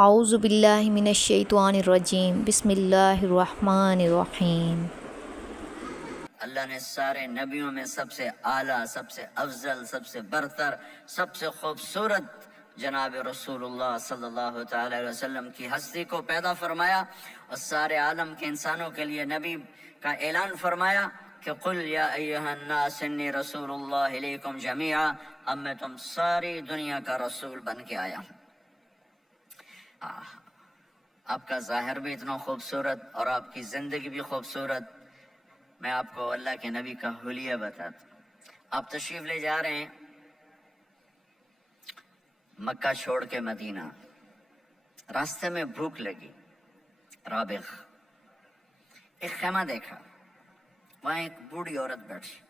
اعوذ باللہ من الشیطان الرجیم بسم اللہ الرحمن الرحیم۔ اللہ نے سارے نبیوں میں سب سے اعلیٰ، سب سے افضل، سب سے برتر، سب سے خوبصورت جناب رسول اللہ صلی اللہ تعالی علیہ وسلم کی ہستی کو پیدا فرمایا اور سارے عالم کے انسانوں کے لیے نبی کا اعلان فرمایا کہ قل یا ایہا الناس انی رسول اللہ الیکم جمیعا، اب میں تم ساری دنیا کا رسول بن کے آیا ہوں۔ آپ کا ظاہر بھی اتنا خوبصورت اور آپ کی زندگی بھی خوبصورت۔ میں آپ کو اللہ کے نبی کا حلیہ بتاتا ہوں۔ آپ تشریف لے جا رہے ہیں مکہ چھوڑ کے مدینہ، راستے میں بھوک لگی، رابغ ایک خیمہ دیکھا، وہاں ایک بوڑھی عورت بیٹھی۔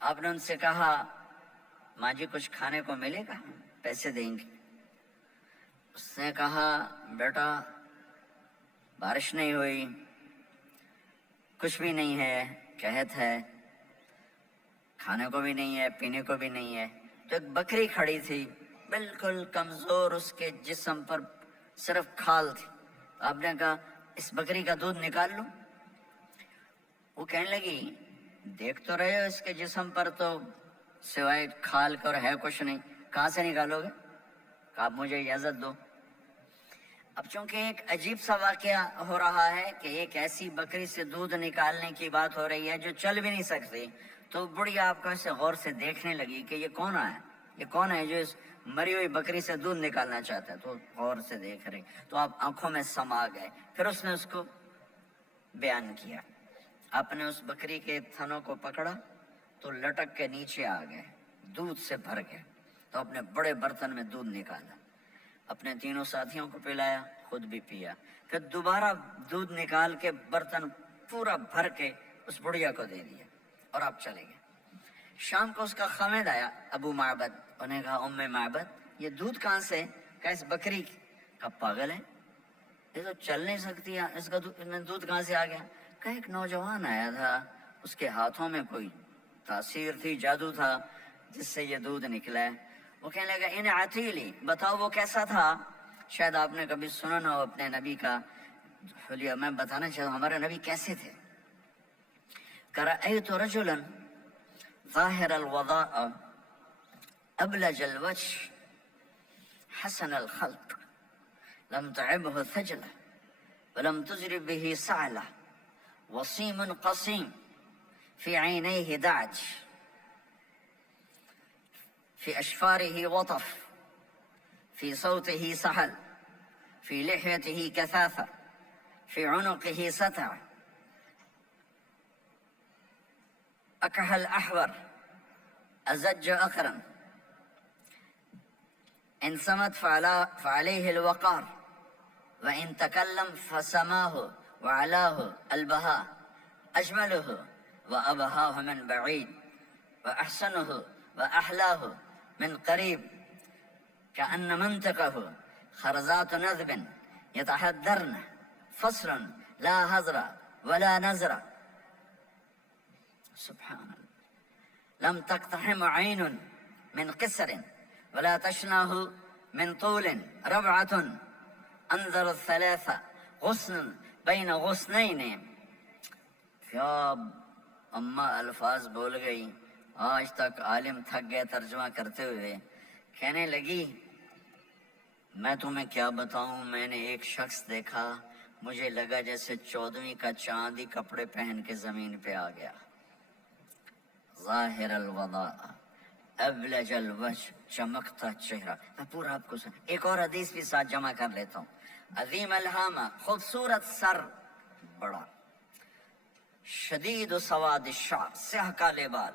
آپ نے ان سے کہا ماں جی کچھ کھانے کو ملے گا، پیسے دیں گے؟ اس نے کہا بیٹا بارش نہیں ہوئی، کچھ بھی نہیں ہے، قحط ہے، کھانے کو بھی نہیں ہے، پینے کو بھی نہیں ہے۔ تو ایک بکری کھڑی تھی، بالکل کمزور، اس کے جسم پر صرف کھال تھی۔ آپ نے کہا اس بکری کا دودھ نکال لوں؟ وہ کہنے لگی دیکھ تو رہے ہو اس کے جسم پر تو سوائے کھال کر ہے کچھ نہیں، کہاں سے نکالو گے؟ آپ مجھے اجازت دو۔ اب چونکہ ایک عجیب سا واقعہ ہو رہا ہے کہ ایک ایسی بکری سے دودھ نکالنے کی بات ہو رہی ہے جو چل بھی نہیں سکتی، تو بڑھیا آپ کو ایسے غور سے دیکھنے لگی کہ یہ کون ہے، یہ کون ہے جو اس مری ہوئی بکری سے دودھ نکالنا چاہتا ہے؟ تو غور سے دیکھ رہی، تو آپ آنکھوں میں سما گئے۔ پھر اس نے اس کو بیان کیا۔ آپ نے اس بکری کے تھنوں کو پکڑا تو لٹک کے نیچے آ گئے، دودھ سے بھر گئے۔ تو اپنے بڑے برتن میں دودھ نکالا، اپنے تینوں ساتھیوں کو پلایا، خود بھی پیا، پھر دوبارہ دودھ نکال کے برتن پورا بھر کے اس بڑھیا کو دے دیا اور آپ چلے گئے۔ شام کو اس کا خامد آیا ابو معبد، انہیں کہا ام معبد یہ دودھ کہاں سے؟ کہا اس بکری کی۔ کہا پاگل ہے، یہ تو چل نہیں سکتی، اس کا دودھ کہاں سے آ گیا؟ کہا ایک نوجوان آیا تھا، اس کے ہاتھوں میں کوئی تاثیر تھی، جادو تھا، جس سے یہ دودھ نکلا ہے۔ وہ کہنے لگا ان عتیلی، بتاؤ وہ کیسا تھا؟ شاید آپ نے کبھی سنا نہ ہو اپنے نبی کا حلیہ، میں بتانا چاہتا ہوں ہمارے نبی کیسے تھے۔ رأيت رجلا ظاهر الوضاء أبلج الوجه حسن الخلق لم تعبه ثجلة ولم تجرب به سعلة وصيم قصيم في عينيه دعج في أشفاره وطف في صوته سحل في لحيته كثافة في عنقه ستع أكحل أحور أزج أقرن إن صمت فعليه الوقار وإن تكلم فسماه وعلاه البهاء أجمله وأبهاه من بعيد وأحسنه وأحلاه من قريب كأن منطقه خرزات نذب يتحدرن فصل لا هزر ولا نزر سبحان الله لم تقتحم عين من قصر ولا تشناه من طول ربعة انظر الثلاثة غصن بين غصنين۔ کیا اماں الفاظ بول گئی، آج تک عالم تھک گئے ترجمہ کرتے ہوئے۔ کہنے لگی میں تمہیں کیا بتاؤں، میں نے ایک شخص دیکھا، مجھے لگا جیسے 14ویں کا چاند ہی کپڑے پہن کے زمین پہ آ گیا۔ ظاہر الوضاء ابلج الوجه، چمکتا چہرہ۔ میں پورا آپ کو ایک اور حدیث بھی ساتھ جمع کر لیتا ہوں۔ عظیم الہامہ، خوبصورت سر، بڑا، شدید سواد الشعر، سیاہ کالے بال،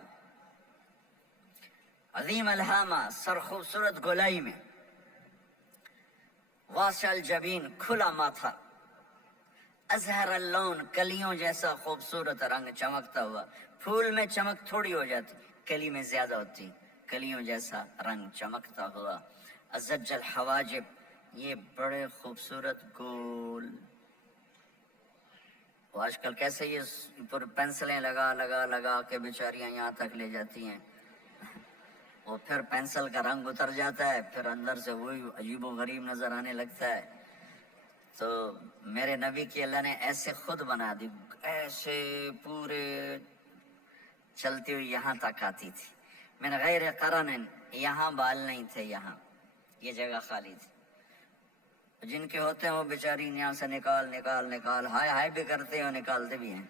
عظیم الہامہ، سر خوبصورت گولائی میں، واسع الجبین، کھلا ماتھا، ازہر اللون، کلیوں جیسا خوبصورت رنگ چمکتا ہوا۔ پھول میں چمک تھوڑی ہو جاتی، کلی میں زیادہ ہوتی، کلیوں جیسا رنگ چمکتا ہوا۔ ازج الحواجب، یہ بڑے خوبصورت گول، وہ آج کل کیسے یہ پر پینسلیں لگا لگا لگا کے بیچاریاں یہاں تک لے جاتی ہیں، وہ پھر پینسل کا رنگ اتر جاتا ہے، پھر اندر سے وہی عجیب و غریب نظر آنے لگتا ہے۔ تو میرے نبی کی اللہ نے ایسے خود بنا دی، ایسے پورے چلتی ہوئی یہاں تک آتی تھی، من غیر قرن، یہاں بال نہیں تھے، یہاں یہ جگہ خالی تھی۔ جن کے ہوتے ہیں وہ بیچاری یہاں سے نکال ہائے ہائے بھی کرتے ہیں اور نکالتے بھی ہیں۔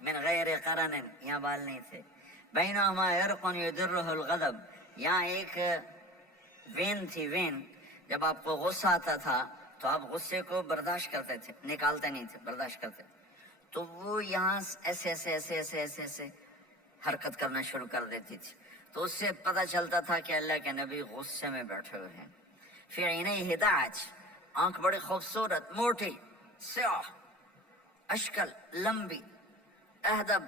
من غیر قرن، یہاں بال نہیں تھے۔ بینہما عرق یدرہ الغضب، یہاں ایک وین تھی، وین، جب آپ کو غصہ آتا تھا تو آپ غصے کو برداشت کرتے تھے، نکالتے نہیں تھے، برداشت کرتے، تو وہ یہاں ایسے ایسے ایسے ایسے ایسے ایسے حرکت کرنا شروع کر دیتی تھی، تو اس سے پتہ چلتا تھا کہ اللہ کے نبی غصے میں بیٹھے ہوئے ہیں۔ فی عینیہ دعج، آنکھ بڑی خوبصورت، موٹی، سیاہ، اشکل، لمبی، اہدب،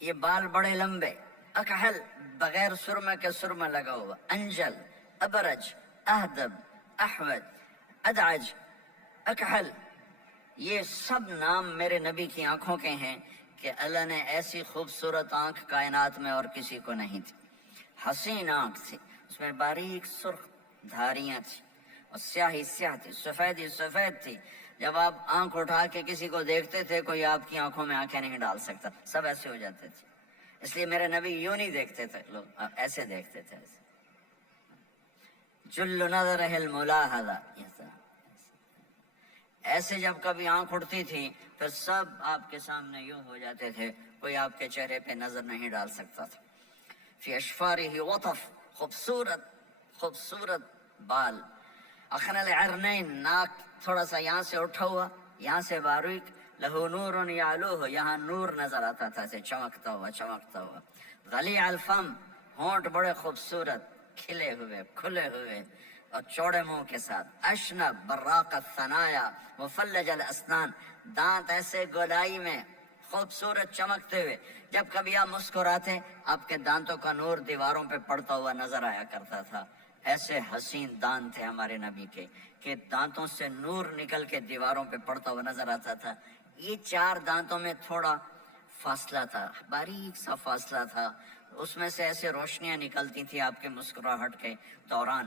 یہ بال بڑے لمبے، اکحل، بغیر سرمہ کے سرمہ لگا ہوا، انجل، ابرج، اہدب، احمد، ادعج، اکحل، یہ سب نام میرے نبی کی آنکھوں کے ہیں کہ اللہ نے ایسی خوبصورت آنکھ کائنات میں اور کسی کو نہیں تھی۔ حسین آنکھ تھی، اس میں باریک سرخ دھاریاں تھی، اور سیاہی سیاہ تھی، سفیدی سفید تھی۔ جب آپ آنکھ اٹھا کے کسی کو دیکھتے تھے، کوئی آپ کی آنکھوں میں آنکھیں نہیں ڈال سکتا، سب ایسے ہو جاتے تھے۔ اس لیے میرے نبی یوں نہیں دیکھتے تھے، لوگ ایسے دیکھتے تھے، ایسے۔ جل نظرہ الملاحظہ، ایسے جب کبھی آنکھ اٹھتی تھی پھر سب آپ کے سامنے یوں ہو جاتے تھے، کوئی آپ کے چہرے پہ نظر نہیں ڈال سکتا تھا۔ فی اشفارہ وطف، خوبصورت خوبصورت بال، اخن العرنین، ناک تھوڑا سا یہاں سے اٹھا ہوا، یہاں سے باریک، لہو نور یعلوہ، یہاں نور نظر آتا تھا، سے چمکتا ہوا چمکتا ہوا۔ غلیظ الفم، ہونٹ بڑے خوبصورت، کھلے ہوئے کھلے ہوئے اور چوڑے منہ کے ساتھ۔ اشنب براق الثنایا مفلج الاسنان، دانت ایسے گولائی میں خوبصورت چمکتے ہوئے، جب کبھی آپ مسکراتے آپ کے دانتوں کا نور دیواروں پہ پڑتا ہوا نظر آیا کرتا تھا۔ ایسے حسین دانت تھے ہمارے نبی کے کہ دانتوں سے نور نکل کے دیواروں پہ پڑتا ہوا نظر آتا تھا۔ یہ چار دانتوں میں تھوڑا فاصلہ تھا، باریک سا فاصلہ تھا، اس میں سے ایسے روشنیاں نکلتی تھی آپ کے مسکراہٹ کے دوران۔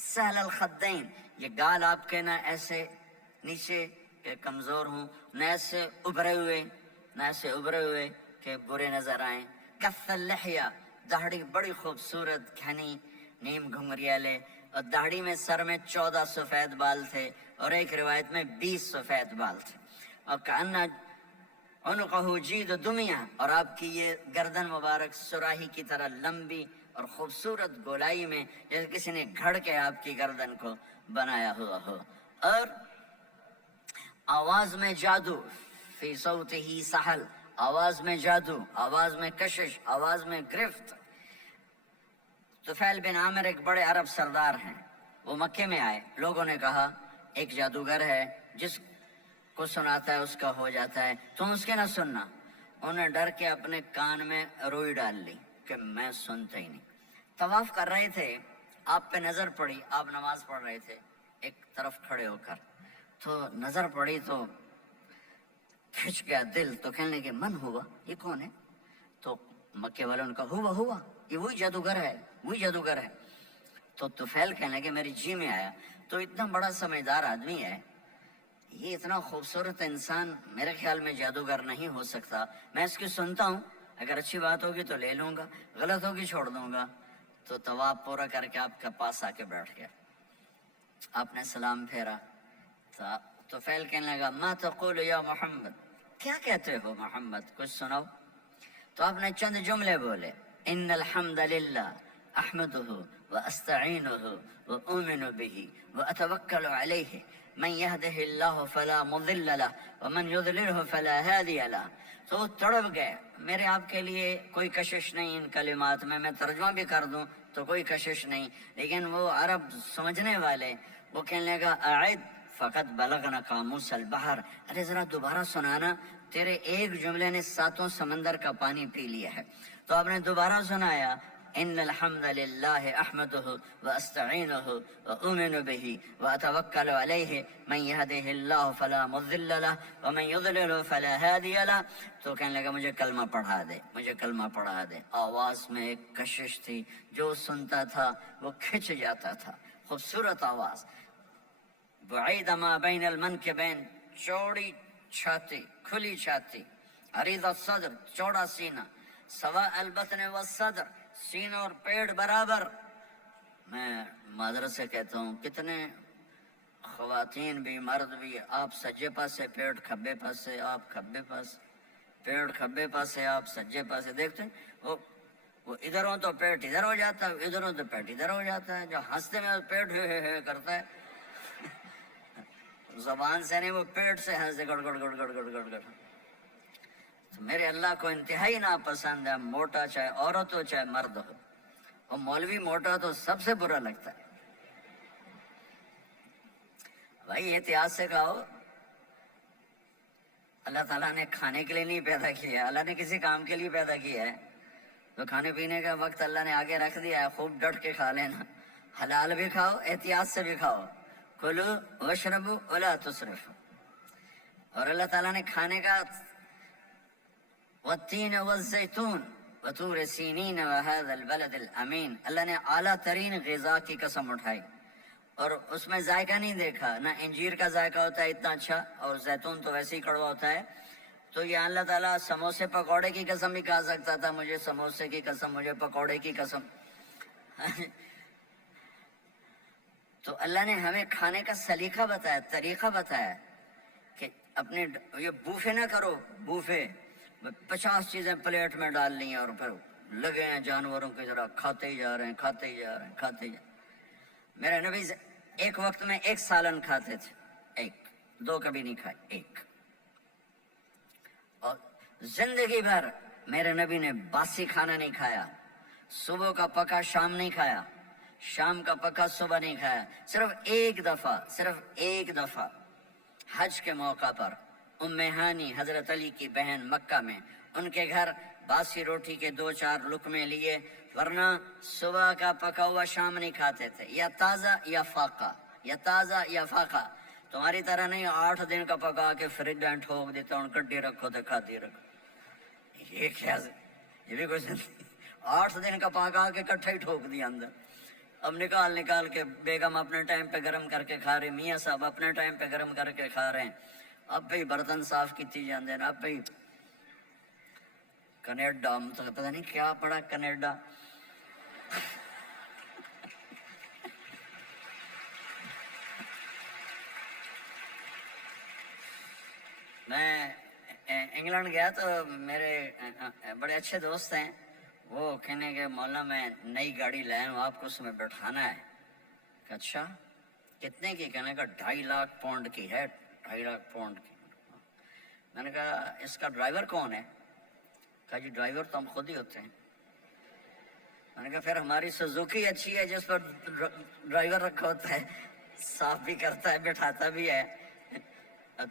سہل الخدین، یہ گال آپ کے نہ ایسے نیچے کہ کمزور ہوں، نہ ایسے ابھرے ہوئے کہ برے نظر آئیں۔ کف اللحیہ، داڑھی بڑی خوبصورت گھنی، نیم گھنگریالے، اور داڑھی میں سر میں 14 سفید بال تھے، اور ایک روایت میں 20 سفید بال تھے۔ اور کأن عنقہ جید دمیہ، اور آپ کی یہ گردن مبارک سراہی کی طرح لمبی اور خوبصورت گولائی میں، جیسے کسی نے گھڑ کے آپ کی گردن کو بنایا ہوا ہو۔ اور آواز میں جادو، فی صوتہ سحل، آواز میں جادو، آواز میں کشش، آواز میں گرفت۔ طفیل بن عامر ایک بڑے عرب سردار ہیں، وہ مکے میں آئے، لوگوں نے کہا ایک جادوگر ہے جس کو سناتا ہے اس کا ہو جاتا ہے، تم اس کے نہ سننا۔ انہیں ڈر کے اپنے کان میں روئی ڈال لی کہ میں سنتا ہی نہیں۔ طواف کر رہے تھے، آپ پہ نظر پڑی، آپ نماز پڑھ رہے تھے ایک طرف کھڑے ہو کر، تو نظر پڑی تو کھچ گیا دل، تو کہنے لگے من ہوا، یہ کون ہے؟ تو مکے والوں نے کہا ہوا یہ وہی جادوگر ہے۔ تو طفیل کہنے لگے میری جی میں آیا، تو اتنا بڑا سمجھدار آدمی ہے، یہ اتنا خوبصورت انسان میرے خیال میں جادوگر نہیں ہو سکتا، میں اس کی سنتا ہوں، اگر اچھی بات ہوگی تو لے لوں گا، غلط ہوگی چھوڑ دوں گا۔ تو طواف پورا کر کے آپ کے پاس آ کے بیٹھ گیا، آپ نے سلام پھیرا، تو فیل کہنے لگا ما تقول یا محمد، کیا کہتے ہو محمد، کچھ سناؤ۔ تو آپ نے چند جملے بولے، ان الحمد للہ احمدہ واستعینہ واؤمن بہ واتوکل علیہ من یہدہ اللہ فلا مضل لہ ومن یضللہ فلا ہادی لہ۔ تو وہ تڑپ گئے، میرے آپ کے لیے کوئی کشش نہیں ان کلمات میں ترجمہ بھی کر دوں تو کوئی کشش نہیں، لیکن وہ عرب سمجھنے والے، وہ کہنے لگا اعد فقط بلغنا قاموس البحر، ارے ذرا دوبارہ سنانا، تیرے ایک جملے نے 7 سمندر کا پانی پی لیا ہے۔ تو آپ نے دوبارہ سنایا، ان الحمد للہ احمدہ واستعینہ واؤمن بہ واتوکل علیہ من یہدہ اللہ فلا مضل لہ ومن یضلل فلا ہادی لہ. تو کہنے لگا مجھے کلمہ پڑھا دے، مجھے کلمہ پڑھا دے. آواز میں ایک کشش تھی، جو سنتا تھا وہ کھنچ جاتا تھا. خوبصورت آواز. بعید ما بین المنکبین، چوڑی چھاتی، کھلی چھاتی. عریض الصدر، چوڑا سینہ. سواء البطن والصدر، سینہ اور پیٹ برابر. میں معذرت سے کہتا ہوں کتنے خواتین بھی مرد بھی، آپ سجے پاسے پیٹ کھبے پاسے، آپ کھبے پاسے پیٹ کھبے پاسے، آپ سجے پاسے. دیکھتے ہیں وہ ادھر ہو تو پیٹ ادھر ہو جاتا ہے، ادھر ہو تو پیٹ ادھر ہو جاتا ہے. جو ہنستے میں پیٹ ہے کرتا ہے، زبان سے نہیں، وہ پیٹ سے ہنستے گڑ گڑ گڑ گڑ گڑ گڑ گڑ. تو میرے اللہ کو انتہائی ناپسند ہے موٹا، چاہے عورت ہو چاہے مرد ہو. اور مولوی موٹا تو سب سے برا لگتا ہے. بھائی احتیاط سے کھاؤ. اللہ تعالیٰ نے کھانے کے لیے نہیں پیدا کیا ہے، اللہ نے کسی کام کے لیے پیدا کیا ہے. تو کھانے پینے کا وقت اللہ نے آگے رکھ دیا ہے، خوب ڈٹ کے کھا لینا. حلال بھی کھاؤ، احتیاط سے بھی کھاؤ. کلو واشربوا ولا تسرفوا. اور اللہ تعالیٰ نے کھانے کا والتین والزیتون وطور سینین وهذا البلد الامین، اللہ نے اعلیٰ ترین غذا کی قسم اٹھائی اور اس میں ذائقہ نہیں دیکھا. نہ انجیر کا ذائقہ ہوتا ہے اتنا اچھا، اور زیتون تو ویسے ہی کڑوا ہوتا ہے. تو یہ اللہ تعالیٰ سموسے پکوڑے کی قسم بھی کھا سکتا تھا، مجھے سموسے کی قسم، مجھے پکوڑے کی قسم. تو اللہ نے ہمیں کھانے کا سلیقہ بتایا، طریقہ بتایا کہ اپنے یہ بوفے نہ کرو. بوفے 50 چیزیں پلیٹ میں ڈال لی ہیں اور پھر لگے ہیں جانوروں کی طرح کھاتے ہی جا رہے ہیں، کھاتے ہی جا رہے ہیں، کھاتے ہی جا رہے ہیں. میرے نبی ایک وقت میں 1 سالن کھاتے تھے، 1 2 کبھی نہیں کھائے، 1. اور زندگی بھر میرے نبی نے باسی کھانا نہیں کھایا. صبح کا پکا شام نہیں کھایا، شام کا پکا صبح نہیں کھایا. صرف ایک دفعہ حج کے موقع پر ام ہانی حضرت علی کی بہن مکہ میں، ان کے گھر باسی روٹی کے 2-4 لقمے لیے، ورنہ صبح کا پکا ہوا شام نہیں کھاتے تھے. یا تازہ یا فاقہ، یا تازہ یا فاقہ. تمہاری طرح نہیں 8 دن کا پکا کے فریج میں ٹھوک دیتا ہوں، کڈی رکھو تو کھاتی رکھو. یہ کیا، یہ بھی کچھ نہیں. 8 دن کا پکا کے کٹھا ہی ٹھوک دیا اندر. اب نکال کے بیگم اپنے ٹائم پہ گرم کر کے کھا رہے، میاں صاحب اپنے ٹائم پہ گرم کر کے کھا رہے ہیں. اب بھی برتن صاف کیتی جاندے ہیں. اب بھی کینیڈا تو پتہ نہیں کیا پڑا کینیڈا. میں انگلینڈ گیا تو میرے بڑے اچھے دوست ہیں، وہ کہنے کہ مولانا میں نئی گاڑی لائے ہوں، آپ کو اس میں بٹھانا ہے. کہ اچھا کتنے کی؟ کہنے کا 2.5 لاکھ پاؤنڈ کی ہے. 2.5 لاکھ پاؤنڈ کی. میں نے کہا اس کا ڈرائیور کون ہے؟ کہا جی ڈرائیور تو ہم خود ہی ہوتے ہیں. میں نے کہا پھر ہماری سوزوکی اچھی ہے جس پر ڈرائیور رکھا ہوتا ہے، صاف بھی کرتا ہے بٹھاتا بھی ہے.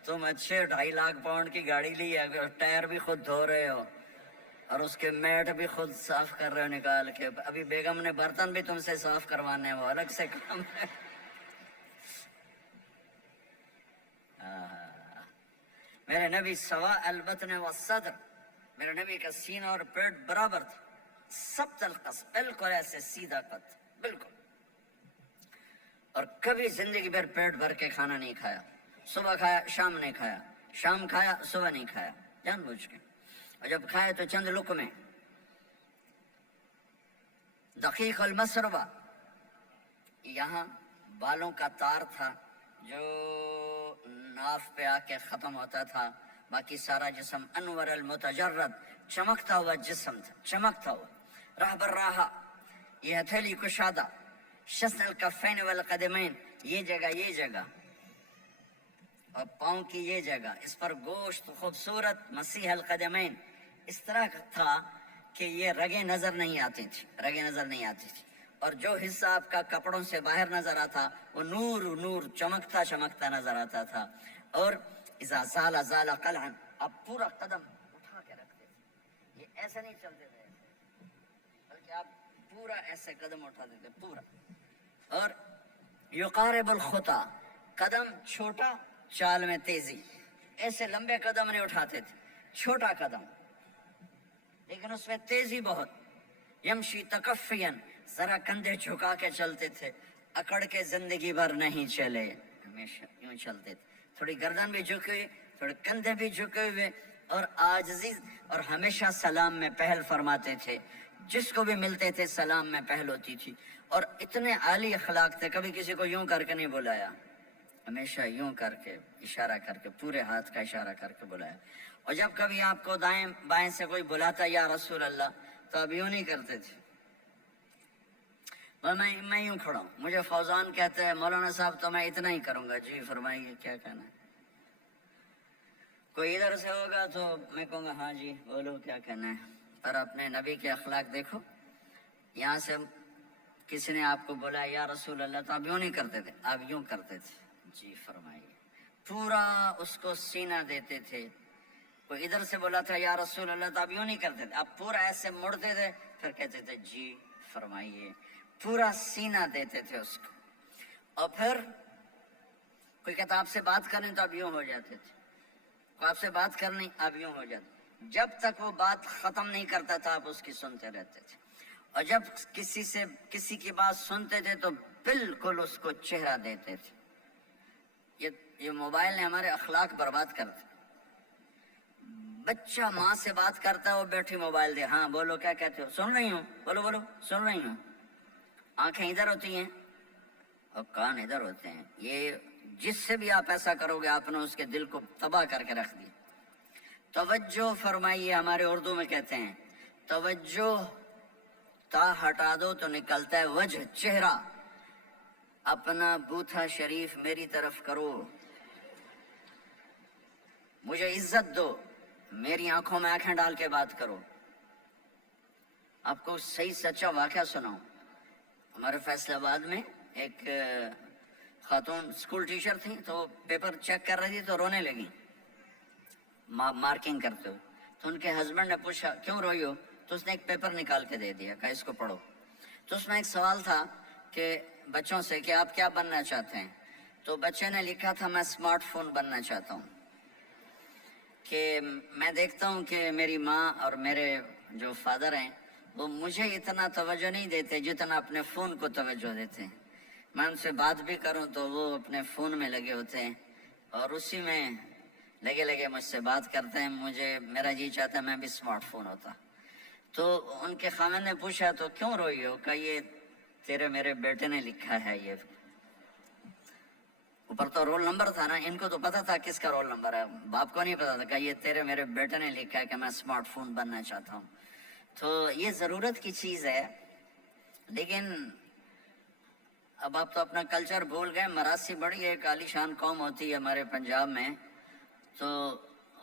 تم اچھے 2.5 لاکھ پاؤنڈ کی گاڑی لی ہے، ٹائر بھی خود دھو رہے ہو اور اس کے میٹ بھی خود صاف کر رہے ہو نکال کے. ابھی بیگم نے برتن بھی تم سے صاف کروانے ہیں، وہ الگ سے کام ہے. میرے نبی سوا البطن والصدر، میرے نبی کا سینہ اور پیٹ برابر تھا، سب القص، بالکل ایسے سیدھا قد، بالکل. اور کبھی زندگی بھر پیٹ بھر کے کھانا نہیں کھایا. صبح کھایا شام نہیں کھایا، شام کھایا صبح نہیں کھایا، جان بوجھ کے. اور جب کھائے تو چند لقمے. دقیق المسربہ، یہاں بالوں کا تار تھا جو ناف پہ آ کے ختم ہوتا تھا، باقی سارا جسم انور المتجرد، چمکتا ہوا جسم تھا، چمکتا ہوا. راہ بر راہا، یہ ہتھیلی کشادہ. شسن الکفین والقدمین، یہ جگہ اور پاؤں کی یہ جگہ، اس پر گوشت خوبصورت. مسیح القدمین، اس طرح تھا کہ یہ رگیں نظر نہیں آتی تھی. اور جو حصہ آپ کا کپڑوں سے باہر نظر آتا وہ نور چمکتا نظر آتا تھا. اور اذا زال قلعا، آپ پورا قدم اٹھا کے رکھتے تھے، یہ ایسے نہیں چلتے تھے بلکہ آپ پورا ایسے قدم اٹھاتے تھے پورا. اور یقارب الخطا, قدم چھوٹا چال میں تیزی, ایسے لمبے قدم نہیں اٹھاتے تھے, چھوٹا قدم لیکن اس میں تیزی بہت. یمشی تکفین, ذرا کندھے جھکا کے چلتے تھے, اکڑ کے زندگی بھر نہیں چلے, ہمیشہ یوں چلتے تھے, تھوڑی گردن بھی جھکی ہوئی, تھوڑے کندھے بھی جھکے ہوئے, اور عاجزی, اور ہمیشہ سلام میں پہل فرماتے تھے. جس کو بھی ملتے تھے سلام میں پہل ہوتی تھی. اور اتنے عالی اخلاق تھے, کبھی کسی کو یوں کر کے نہیں بلایا, ہمیشہ یوں کر کے اشارہ کر کے, پورے ہاتھ کا اشارہ کر کے بلایا. اور جب کبھی آپ کو دائیں بائیں سے کوئی بلاتا یا رسول اللہ, تو اب یوں نہیں کرتے تھے. میں یوں کھڑا ہوں, مجھے فوزان کہتے ہیں مولانا صاحب تو میں اتنا ہی کروں گا. جی فرمائیے کیا کہنا ہے. کوئی ادھر سے ہوگا تو میں کہوں گا ہاں جی بولو کیا کہنا ہے. پر اپنے نبی کے اخلاق دیکھو, یہاں سے کسی نے آپ کو بولا یا رسول اللہ, تو آپ یوں نہیں کرتے تھے, آپ یوں کرتے تھے. جی فرمائیے, پورا اس کو سینہ دیتے تھے. کوئی ادھر سے بولا تھا یا رسول اللہ, تو آپ یوں نہیں کرتے تھے, آپ پورا ایسے مڑتے تھے, پھر کہتے تھے جی فرمائیے, پورا سینہ دیتے تھے اس کو. اور پھر کوئی کہتا آپ سے بات کریں تو آپ یوں ہو جاتے تھے, کوئی آپ سے بات کرنی آپ یوں ہو جاتے. جب تک وہ بات ختم نہیں کرتا تھا آپ اس کی سنتے رہتے تھے. اور جب کسی کی بات سنتے تھے تو بالکل اس کو چہرہ دیتے تھے. یہ موبائل نے ہمارے اخلاق برباد کر دیے. بچہ ماں سے بات کرتا ہے, وہ بیٹھی موبائل دے, ہاں بولو کیا کہتے ہو, سن رہی ہوں, بولو بولو سن رہی ہوں. آنکھیں ادھر ہوتی ہیں اور کان ادھر ہوتے ہیں. یہ جس سے بھی آپ ایسا کرو گے آپ نے اس کے دل کو تباہ کر کے رکھ دیا. توجہ فرمائیے, ہمارے اردو میں کہتے ہیں توجہ, تا ہٹا دو تو نکلتا ہے وجہ, چہرہ. اپنا بوتھا شریف میری طرف کرو, مجھے عزت دو, میری آنکھوں میں آنکھیں ڈال کے بات کرو. آپ کو صحیح سچا واقعہ سناؤں. ہمارے فیصل آباد میں ایک خاتون اسکول ٹیچر تھی, تو پیپر چیک کر رہی تھی تو رونے لگی مارکنگ کرتے ہوئے. تو ان کے ہسبینڈ نے پوچھا کیوں روئی ہو, تو اس نے ایک پیپر نکال کے دے دیا, کہا اس کو پڑھو. تو اس میں ایک سوال تھا کہ بچوں سے کہ آپ کیا بننا چاہتے ہیں. تو بچے نے لکھا تھا میں اسمارٹ فون بننا چاہتا ہوں, کہ میں دیکھتا ہوں کہ میری ماں اور میرے جو فادر ہیں وہ مجھے اتنا توجہ نہیں دیتے جتنا اپنے فون کو توجہ دیتے ہیں. میں ان سے بات بھی کروں تو وہ اپنے فون میں لگے ہوتے ہیں اور اسی میں لگے مجھ سے بات کرتے ہیں. میرا جی چاہتا ہے میں بھی اسمارٹ فون ہوتا. تو ان کے خاوند نے پوچھا تو کیوں روئی ہو, کہ یہ تیرے میرے بیٹے نے لکھا ہے. یہ اوپر تو رول نمبر تھا نا, ان کو تو پتا تھا کس کا رول نمبر ہے, باپ کو نہیں پتا تھا. کہ یہ تیرے میرے بیٹے نے لکھا ہے کہ میں اسمارٹ فون بننا چاہتا ہوں. تو یہ ضرورت کی چیز ہے. لیکن اب آپ تو اپنا کلچر بھول گئے. مراسی بڑی ایک عالی شان قوم ہوتی ہے ہمارے پنجاب میں, تو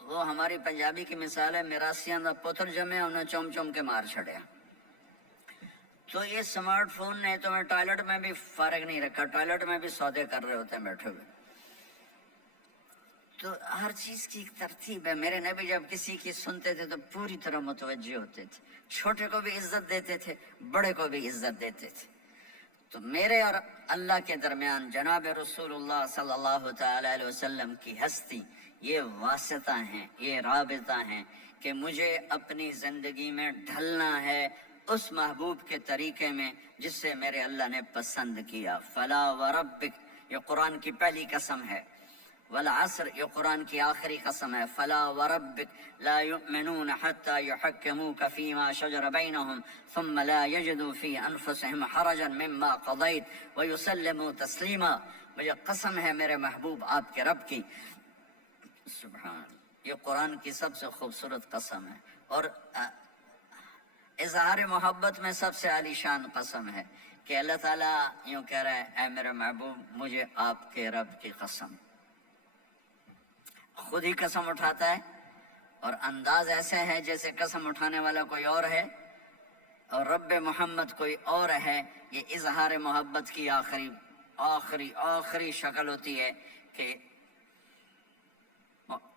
وہ ہماری پنجابی کی مثال ہے میراسیاں دا پتر جمے انہیں چوم چوم کے مار چھڑیا. تو یہ سمارٹ فون نے تو میں ٹوائلٹ میں بھی فارغ نہیں رکھا, ٹوائلٹ میں بھی سودے کر رہے ہوتے ہیں بیٹھے ہوئے. تو ہر چیز کی ایک ترتیب ہے. میرے نبی جب کسی کی سنتے تھے تو پوری طرح متوجہ ہوتے تھے, چھوٹے کو بھی عزت دیتے تھے, بڑے کو بھی عزت دیتے تھے. تو میرے اور اللہ کے درمیان جناب رسول اللہ صلی اللہ تعالی علیہ وسلم کی ہستی, یہ واسطہ ہیں, یہ رابطہ ہیں کہ مجھے اپنی زندگی میں ڈھلنا ہے اس محبوب کے طریقے میں جس سے میرے اللہ نے پسند کیا. فلا وربک, یہ قرآن کی پہلی قسم ہے. والعصر, یہ قرآن کی آخری قسم ہے. فلا وربک لا یؤمنون حتی یحکموک فیما شجر بینہم ثم لا یجدوا فی انفسہم حرجا مما قضیت ویسلموا تسلیما. مجھے قسم ہے میرے محبوب آپ کے رب کی. سبحان, یہ قرآن کی سب سے خوبصورت قسم ہے اور اظہار محبت میں سب سے عالی شان قسم ہے کہ اللہ تعالیٰ یوں کہہ رہا ہے اے میرے محبوب مجھے آپ کے رب کی قسم. خود ہی قسم اٹھاتا ہے اور انداز ایسے ہے جیسے قسم اٹھانے والا کوئی اور ہے اور رب محمد کوئی اور ہے. یہ اظہار محبت کی آخری شکل ہوتی ہے کہ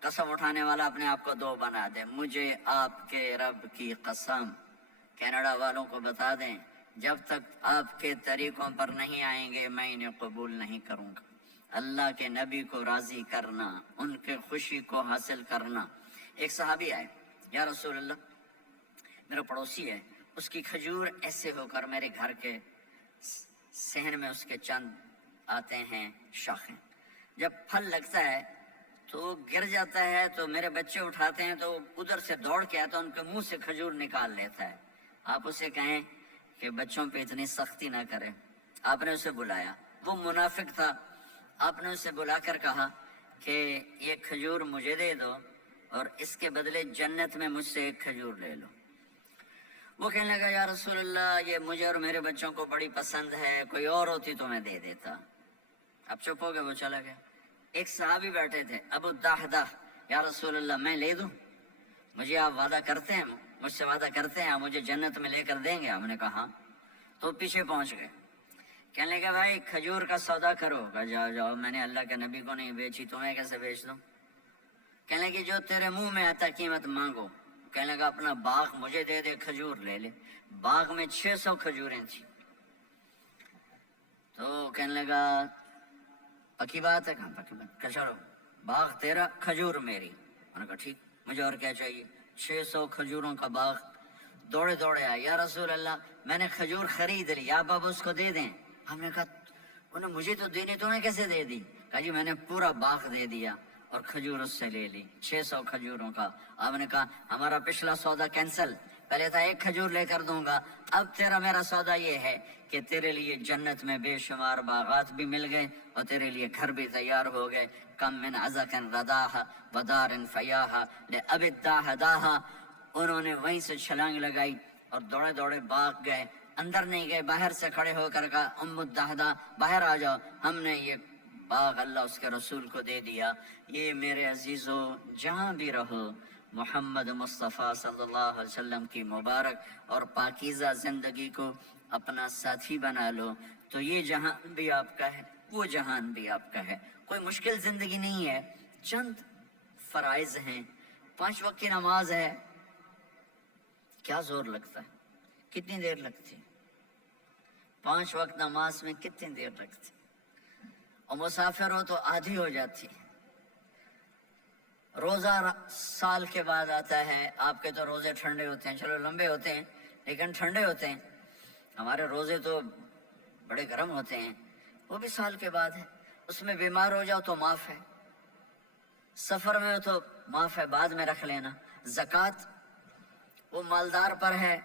قسم اٹھانے والا اپنے آپ کو دو بنا دے. مجھے آپ کے رب کی قسم. کینیڈا والوں کو بتا دیں جب تک آپ کے طریقوں پر نہیں آئیں گے میں انہیں قبول نہیں کروں گا۔ اللہ کے نبی کو راضی کرنا، ان کے خوشی کو حاصل کرنا۔ ایک صحابی آئے، یا رسول اللہ میرا پڑوسی ہے، اس کی کھجور ایسے ہو کر میرے گھر کے صحن میں اس کے چند آتے ہیں شاخیں، جب پھل لگتا ہے تو وہ گر جاتا ہے تو میرے بچے اٹھاتے ہیں تو ادھر سے دوڑ کے آتا ہے، ان کے منہ سے کھجور نکال لیتا ہے۔ آپ اسے کہیں کہ بچوں پہ اتنی سختی نہ کرے۔ آپ نے اسے بلایا، وہ منافق تھا، آپ نے اسے بلا کر کہا کہ یہ کھجور مجھے دے دو اور اس کے بدلے جنت میں مجھ سے ایک کھجور لے لو۔ وہ کہنے لگا یا رسول اللہ یہ مجھے اور میرے بچوں کو بڑی پسند ہے، کوئی اور ہوتی تو میں دے دیتا۔ اب چپ ہو گئے، وہ چلا گیا۔ ایک صحابی بیٹھے تھے، ابو دحدہ، یا رسول اللہ میں لے دوں؟ مجھے آپ وعدہ کرتے ہیں، مجھ سے وعدہ کرتے ہیں آپ مجھے جنت میں لے کر دیں گے؟ ہم نے کہا ہاں۔ تو پیچھے پہنچ گئے، کہنے لگا بھائی کھجور کا سودا کرو۔ کہا جاؤ جاؤ، میں نے اللہ کے نبی کو نہیں بیچی، تمہیں کیسے بیچ دوں؟ کہنے لگے جو تیرے منہ میں آتا قیمت مانگو۔ کہنے لگا اپنا باغ مجھے دے دے، کھجور لے لے۔ باغ میں 600 کھجوریں تھیں۔ تو کہنے لگا پکی بات ہے؟ کہاں پکی بات؟ کہ چلو باغ تیرا کھجور میری۔ میں نے کہا ٹھیک، مجھے اور کیا چاہیے؟ 600 کھجوروں کا باغ۔ دوڑے دوڑے آئے، یا رسول اللہ میں نے کھجور خرید لی، آپ اب اس کو دے دیں۔ ہم نے کہا انہیں مجھے تو دینی، تمہیں کیسے دے دی؟ کہا جی میں نے پورا باغ دے دیا اور کھجور اس سے لے لی، 600 کھجوروں کا۔ آپ نے کہا ہمارا پچھلا سودا کینسل، پہلے تھا ایک کھجور لے کر دوں گا، اب تیرا میرا سودا یہ ہے کہ تیرے لیے جنت میں بے شمار باغات بھی مل گئے اور تیرے لیے گھر بھی تیار ہو گئے۔ کم من عزق رداہ ودار فیاہ لأبی الداہداہ۔ انہوں نے وہیں سے چھلانگ لگائی اور دوڑے دوڑے باغ گئے، اندر نہیں گئے، باہر سے کھڑے ہو کر کہا ام الدہدہ باہر آ جاؤ، ہم نے یہ باغ اللہ اس کے رسول کو دے دیا۔ یہ میرے عزیزو جہاں بھی رہو محمد مصطفیٰ صلی اللہ علیہ وسلم کی مبارک اور پاکیزہ زندگی کو اپنا ساتھی بنا لو تو یہ جہان بھی آپ کا ہے، وہ جہان بھی آپ کا ہے۔ کوئی مشکل زندگی نہیں ہے، چند فرائض ہیں، 5 وقت کی نماز ہے، کیا زور لگتا ہے؟ کتنی دیر لگتی؟ 5 وقت نماز میں کتنی دیر لگتی؟ اور مسافر ہو تو آدھی ہو جاتی۔ روزہ سال کے بعد آتا ہے، آپ کے تو روزے ٹھنڈے ہوتے ہیں، چلو لمبے ہوتے ہیں لیکن ٹھنڈے ہوتے ہیں، ہمارے روزے تو بڑے گرم ہوتے ہیں، وہ بھی سال کے بعد ہے۔ اس میں بیمار ہو جاؤ تو معاف ہے، سفر میں ہو تو معاف ہے، بعد میں رکھ لینا۔ زکوٰۃ وہ مالدار پر ہے،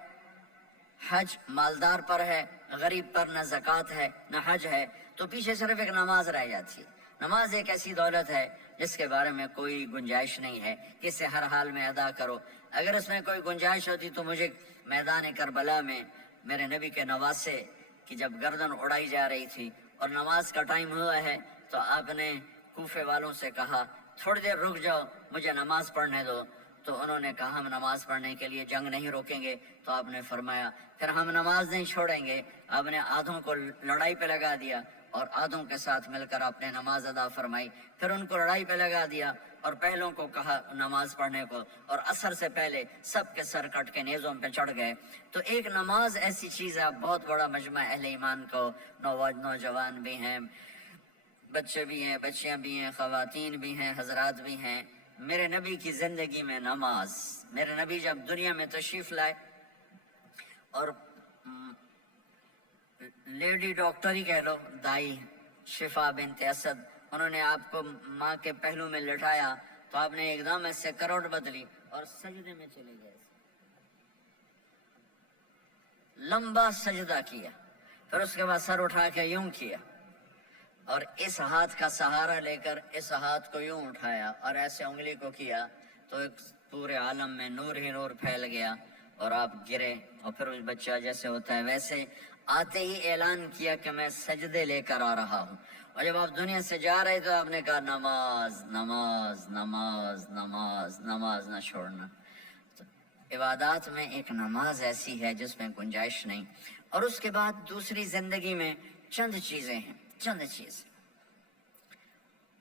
حج مالدار پر ہے، غریب پر نہ زکوٰۃ ہے نہ حج ہے، تو پیچھے صرف ایک نماز رہ جاتی ہے۔ نماز ایک ایسی دولت ہے جس کے بارے میں کوئی گنجائش نہیں ہے کہ اسے ہر حال میں ادا کرو۔ اگر اس میں کوئی گنجائش ہوتی تو مجھے میدان کربلا میں میرے نبی کے نواسے کی جب گردن اڑائی جا رہی تھی اور نماز کا ٹائم ہوا ہے تو آپ نے کوفے والوں سے کہا تھوڑی دیر رک جاؤ مجھے نماز پڑھنے دو، تو انہوں نے کہا ہم نماز پڑھنے کے لیے جنگ نہیں روکیں گے، تو آپ نے فرمایا پھر ہم نماز نہیں چھوڑیں گے۔ آپ نے آدھوں کو لڑائی پہ لگا دیا اور آدھوں کے ساتھ مل کر آپ نے نماز ادا فرمائی، پھر ان کو لڑائی پہ لگا دیا اور پہلوں کو کہا نماز پڑھنے کو، اور عصر سے پہلے سب کے سر کٹ کے نیزوں پہ چڑھ گئے۔ تو ایک نماز ایسی چیز ہے، بہت بڑا مجمع اہل ایمان کو، نوجوان بھی ہیں، بچے بھی ہیں، بچیاں بھی ہیں، خواتین بھی ہیں، حضرات بھی ہیں۔ میرے نبی کی زندگی میں نماز، میرے نبی جب دنیا میں تشریف لائے اور لیڈی ڈاکٹر ہی کہہ لو، دائی شفا بنت اسد، انہوں نے آپ کو ماں کے پہلو میں لٹایا تو آپ نے ایک دم ایسے کروٹ بدلی اور سجدے میں چلے گئے، لمبا سجدہ کیا، پھر اس کے بعد سر اٹھا کے یوں کیا اور اس ہاتھ کا سہارا لے کر اس ہاتھ کو یوں اٹھایا اور ایسے انگلی کو کیا تو ایک پورے عالم میں نور ہی نور پھیل گیا اور آپ گرے، اور پھر اس بچہ جیسے ہوتا ہے ویسے آتے ہی اعلان کیا کہ میں سجدے لے کر آ رہا ہوں، اور جب آپ دنیا سے جا رہے تو آپ نے کہا نماز نماز نماز نماز نماز نہ چھوڑنا۔ تو عبادات میں ایک نماز ایسی ہے جس میں گنجائش نہیں۔ اور اس کے بعد دوسری زندگی میں چند چیزیں ہیں، چند چیز،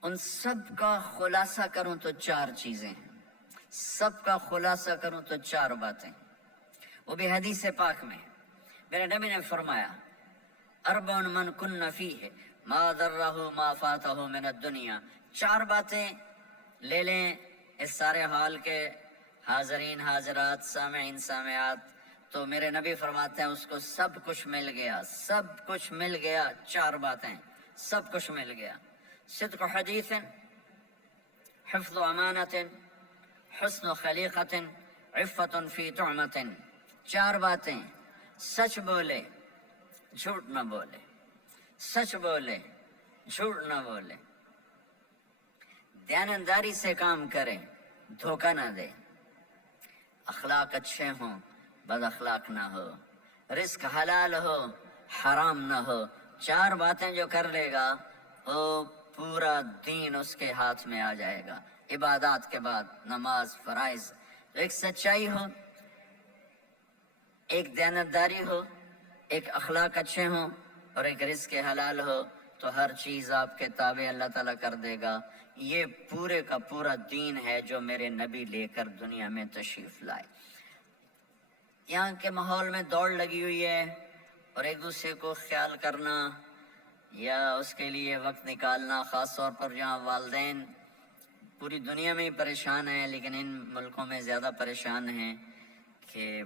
ان سب کا خلاصہ کروں تو 4 چیزیں ہیں، سب کا خلاصہ کروں تو 4 باتیں، وہ بھی حدیث پاک میں۔ میرے نبی نے فرمایا اربعن من کن فیہ ما ضرہ ما فاتہ من الدنیا، 4 باتیں لے لیں اس سارے حال کے حاضرین حاضرات سامعین سامعات، تو میرے نبی فرماتے ہیں اس کو سب کچھ مل گیا، سب کچھ مل گیا، 4 باتیں سب کچھ مل گیا۔ صدق حدیث، حفظ امانت، حسن خلیقت، عفت فی طعمت، 4 باتیں، سچ بولے جھوٹ نہ بولے، سچ بولے جھوٹ نہ بولے، دیانتداری سے کام کرے، دھوکہ نہ دے، اخلاق اچھے ہوں، بد اخلاق نہ ہو، رزق حلال ہو، حرام نہ ہو، 4 باتیں جو کر لے گا وہ پورا دین اس کے ہاتھ میں آ جائے گا۔ عبادات کے بعد نماز فرائض، تو ایک سچائی ہو، ایک دیانتداری ہو، ایک اخلاق اچھے ہوں، اور ایک رزق حلال ہو، تو ہر چیز آپ کے تابع اللہ تعالیٰ کر دے گا۔ یہ پورے کا پورا دین ہے جو میرے نبی لے کر دنیا میں تشریف لائے۔ یہاں کے ماحول میں دوڑ لگی ہوئی ہے، اور ایک دوسرے کو خیال کرنا یا اس کے لیے وقت نکالنا، خاص طور پر جہاں والدین پوری دنیا میں ہی پریشان ہیں، لیکن ان ملکوں میں زیادہ پریشان ہیں کہ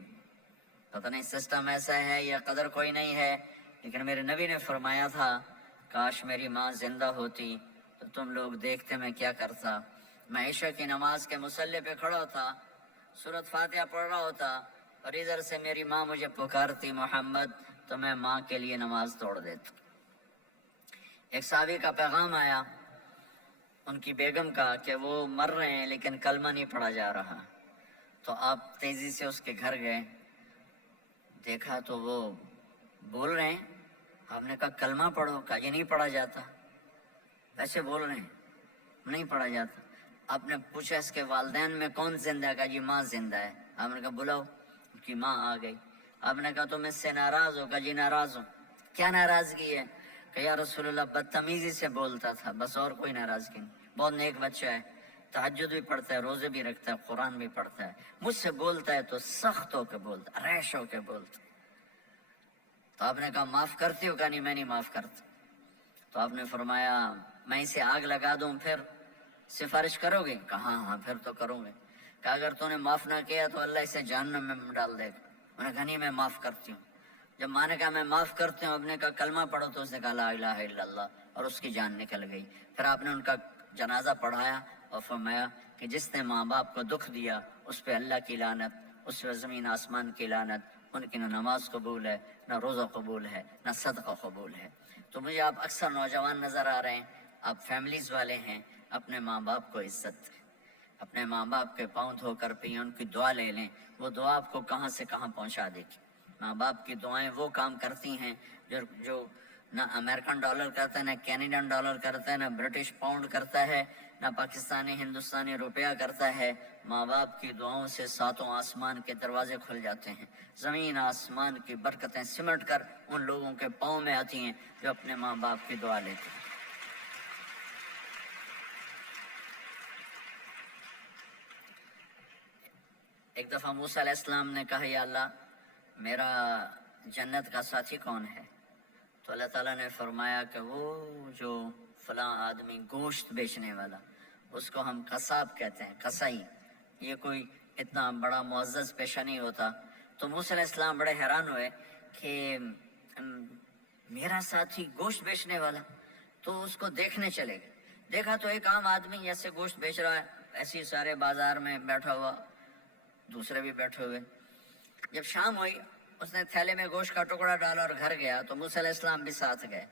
پتہ نہیں سسٹم ایسا ہے یا قدر کوئی نہیں ہے۔ لیکن میرے نبی نے فرمایا تھا کاش میری ماں زندہ ہوتی تو تم لوگ دیکھتے میں کیا کرتا۔ میں عشاء کی نماز کے مصلی پہ کھڑا ہوتا، سورۃ فاتحہ پڑھ رہا ہوتا، اور ادھر سے میری ماں مجھے پکارتی محمد، تو میں ماں کے لیے نماز توڑ دیتا۔ ایک صحابی کا پیغام آیا ان کی بیگم کا کہ وہ مر رہے ہیں لیکن کلمہ نہیں پڑھا جا رہا، تو آپ تیزی سے اس کے گھر گئے، دیکھا تو وہ بول رہے ہیں، آپ نے کہا کلمہ پڑھو، کہا یہ نہیں پڑھا جاتا، ایسے بول رہے ہیں نہیں پڑھا جاتا۔ آپ نے پوچھا اس کے والدین میں کون زندہ ہے، کہا جی ماں زندہ ہے۔ آپ نے کہا بلاؤ، ان کی ماں آ گئی۔ آپ نے کہا تم اس سے ناراض ہو، کہا جی ناراض ہوں۔ کیا ناراضگی ہے؟ کہ یا رسول اللہ بدتمیزی سے بولتا تھا، بس اور کوئی ناراضگی نہیں، بہت نیک بچہ ہے، تہجد بھی پڑھتا ہے، روزے بھی رکھتا ہے، قرآن بھی پڑھتا ہے، مجھ سے بولتا ہے تو سخت ہو کے بولتا، ریش ہو کے بولتا۔ تو آپ نے کہا معاف کرتی ہو؟ کہا نہیں میں نہیں معاف کرتا۔ تو آپ نے فرمایا میں اسے آگ لگا دوں پھر سفارش کرو گے؟ کہا ہاں ہاں پھر تو کروں گے۔ کہا اگر تو نے معاف نہ کیا تو اللہ اسے جہنم میں ڈال دے گا۔ انہوں نے کہا نہیں میں معاف کرتی ہوں۔ جب ماں نے کہا میں معاف کرتی ہوں، آپ نے کہا کلمہ پڑھو، تو اس نے کہا لا الہ الا اللہ، اور اس کی جان نکل گئی۔ پھر آپ نے ان کا جنازہ پڑھایا اور فرمایا کہ جس نے ماں باپ کو دکھ دیا اس پہ اللہ کی لعنت، اس پہ زمین آسمان کی لعنت، ان کی نہ نماز قبول ہے، نہ روزہ قبول ہے، نہ صدقہ قبول ہے۔ تو مجھے آپ اکثر نوجوان نظر آ رہے ہیں، آپ فیملیز والے ہیں، اپنے ماں باپ کو عزت دیں، اپنے ماں باپ کے پاؤں دھو کر پئیں، ان کی دعا لے لیں، وہ دعا آپ کو کہاں سے کہاں پہنچا دے گی۔ ماں باپ کی دعائیں وہ کام کرتی ہیں جو نہ امریکن ڈالر کرتا ہے، نہ کینیڈین ڈالر کرتا ہے، نہ برٹش پاؤنڈ کرتا ہے، نہ پاکستانی ہندوستانی روپیہ کرتا ہے۔ ماں باپ کی دعاؤں سے 7 آسمان کے دروازے کھل جاتے ہیں، زمین آسمان کی برکتیں سمٹ کر ان لوگوں کے پاؤں میں آتی ہیں جو اپنے ماں باپ کی دعا لیتے ہیں۔ ایک دفعہ موسیٰ علیہ السلام نے کہا یا اللہ میرا جنت کا ساتھی کون ہے؟ تو اللہ تعالیٰ نے فرمایا کہ وہ جو فلاں آدمی گوشت بیچنے والا، اس کو ہم قصاب کہتے ہیں، قصائی، یہ کوئی اتنا بڑا معزز پیشہ نہیں ہوتا۔ تو موسیٰ علیہ السلام بڑے حیران ہوئے کہ میرا ساتھی گوشت بیچنے والا، تو اس کو دیکھنے چلے گئے۔ دیکھا تو ایک عام آدمی جیسے گوشت بیچ رہا ہے، ایسے سارے بازار میں بیٹھا ہوا، دوسرے بھی بیٹھے ہوئے۔ جب شام ہوئی اس نے تھیلے میں گوشت کا ٹکڑا ڈالا اور گھر گیا، تو موسیٰ علیہ السلام بھی ساتھ گئے۔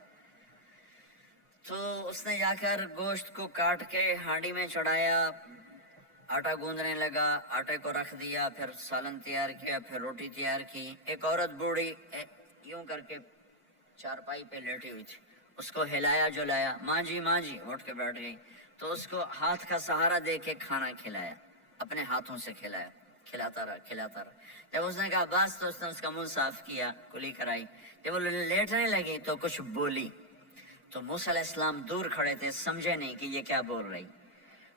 تو اس نے جا کر گوشت کو کاٹ کے ہانڈی میں چڑھایا، آٹا گوندنے لگا، آٹے کو رکھ دیا، پھر سالن تیار کیا، پھر روٹی تیار کی۔ ایک عورت بوڑھی یوں کر کے چارپائی پہ لیٹی ہوئی تھی، اس کو ہلایا جلایا، ماں جی اٹھ کے بیٹھ گئی۔ تو اس کو ہاتھ کا سہارا دے کے کھانا کھلایا، اپنے ہاتھوں سے کھلایا، کھلاتا رہا۔ جب اس نے کہا بس، تو اس نے اس کا منہ صاف کیا، کلی کرائی۔ جب وہ لیٹنے لگی تو کچھ بولی، تو موسیٰ علیہ السلام دور کھڑے تھے، سمجھے نہیں کہ یہ کیا بول رہی۔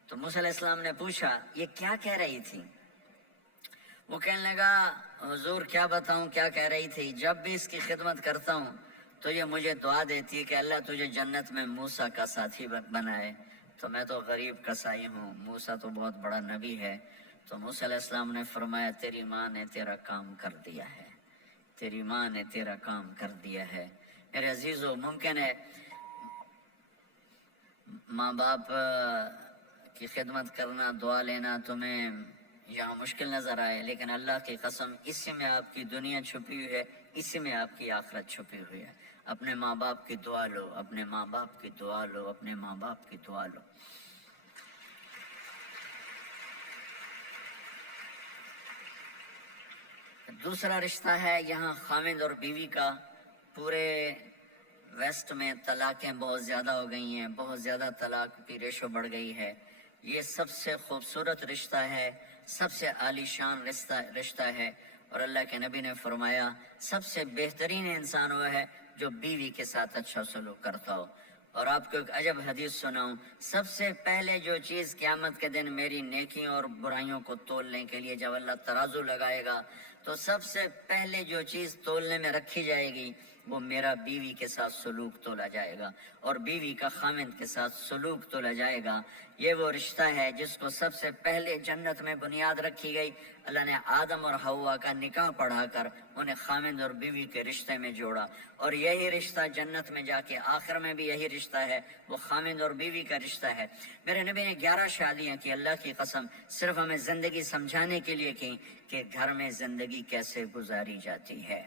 تو موسیٰ علیہ السلام نے پوچھا یہ کیا کہہ رہی تھی؟ وہ کہنے لگا حضور کیا بتاؤں کیا کہہ رہی تھی، جب بھی اس کی خدمت کرتا ہوں تو یہ مجھے دعا دیتی ہے کہ اللہ تجھے جنت میں موسیٰ کا ساتھی بنائے، تو میں تو غریب کسائی ہوں، موسیٰ تو بہت بڑا نبی ہے۔ تو موسیٰ علیہ السلام نے فرمایا تیری ماں نے تیرا کام کر دیا ہے، تیری ماں نے تیرا کام کر دیا ہے۔ میرے عزیزو، ممکن ہے ماں باپ کی خدمت کرنا، دعا لینا تمہیں یہاں مشکل نظر آئے، لیکن اللہ کی قسم اسی میں آپ کی دنیا چھپی ہوئی ہے، اسی میں آپ کی آخرت چھپی ہوئی ہے۔ اپنے ماں باپ کی دعا لو، اپنے ماں باپ کی دعا لو، اپنے ماں باپ کی دعا لو۔ دوسرا رشتہ ہے یہاں خاوند اور بیوی کا۔ پورے ویسٹ میں طلاقیں بہت زیادہ ہو گئی ہیں، بہت زیادہ طلاق کی ریشو بڑھ گئی ہے۔ یہ سب سے خوبصورت رشتہ ہے، سب سے عالی شان رشتہ ہے، اور اللہ کے نبی نے فرمایا سب سے بہترین انسان وہ ہے جو بیوی کے ساتھ اچھا سلوک کرتا ہو۔ اور آپ کو ایک عجب حدیث سناؤں، سب سے پہلے جو چیز قیامت کے دن میری نیکیوں اور برائیوں کو تولنے کے لیے جب اللہ ترازو لگائے گا تو سب سے پہلے جو چیز تولنے میں رکھی جائے گی وہ میرا بیوی کے ساتھ سلوک تولا جائے گا، اور بیوی کا خاوند کے ساتھ سلوک تولا جائے گا۔ یہ وہ رشتہ ہے جس کو سب سے پہلے جنت میں بنیاد رکھی گئی۔ اللہ نے آدم اور حوا کا نکاح پڑھا کر انہیں خاوند اور بیوی کے رشتے میں جوڑا، اور یہی رشتہ جنت میں جا کے آخر میں بھی یہی رشتہ ہے، وہ خاوند اور بیوی کا رشتہ ہے۔ میرے نبی نے 11 شادیاں کی، اللہ کی قسم صرف ہمیں زندگی سمجھانے کے لیے کی کہ گھر میں زندگی کیسے گزاری جاتی ہے۔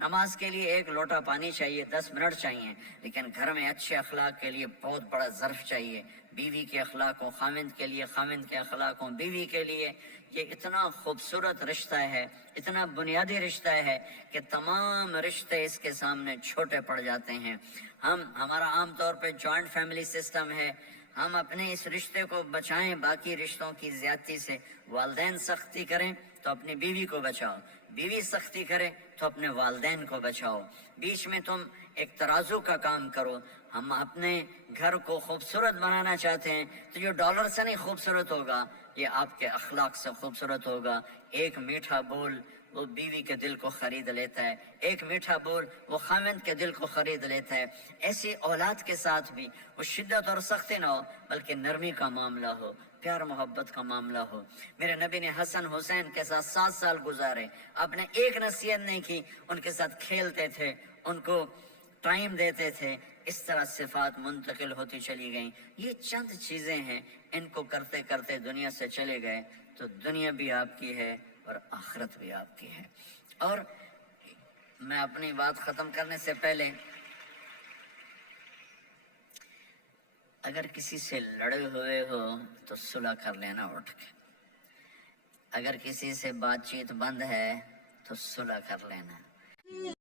نماز کے لیے ایک لوٹا پانی چاہیے، 10 منٹ چاہیے، لیکن گھر میں اچھے اخلاق کے لیے بہت بڑا ظرف چاہیے۔ بیوی کے اخلاق ہوں خاوند کے لیے، خاوند کے اخلاق ہوں بیوی کے لیے۔ یہ اتنا خوبصورت رشتہ ہے، اتنا بنیادی رشتہ ہے کہ تمام رشتے اس کے سامنے چھوٹے پڑ جاتے ہیں۔ ہمارا عام طور پہ جوائنٹ فیملی سسٹم ہے، ہم اپنے اس رشتے کو بچائیں باقی رشتوں کی زیادتی سے۔ والدین سختی کریں تو اپنی بیوی کو بچاؤ، بیوی سختی کرے تو اپنے والدین کو بچاؤ، بیچ میں تم ایک ترازو کا کام کرو۔ ہم اپنے گھر کو خوبصورت بنانا چاہتے ہیں تو جو ڈالر سے نہیں خوبصورت ہوگا، یہ آپ کے اخلاق سے خوبصورت ہوگا۔ ایک میٹھا بول وہ بیوی کے دل کو خرید لیتا ہے، ایک میٹھا بول وہ خاوند کے دل کو خرید لیتا ہے۔ ایسی اولاد کے ساتھ بھی وہ شدت اور سختی نہ ہو بلکہ نرمی کا معاملہ ہو، پیار محبت کا معاملہ ہو۔ میرے نبی نے حسن حسین کے ساتھ 7 سال گزارے، آپ نے ایک نصیحت نہیں کی، ان کے ساتھ کھیلتے تھے، ان کو ٹائم دیتے تھے۔ اس طرح صفات منتقل ہوتی چلی گئیں۔ یہ چند چیزیں ہیں، ان کو کرتے کرتے دنیا سے چلے گئے تو دنیا بھی آپ کی ہے اور آخرت بھی آپ کی ہے۔ اور میں اپنی بات ختم کرنے سے پہلے اگر کسی سے لڑے ہوئے ہو تو صلح کر لینا اٹھ کے، اگر کسی سے بات چیت بند ہے تو صلح کر لینا۔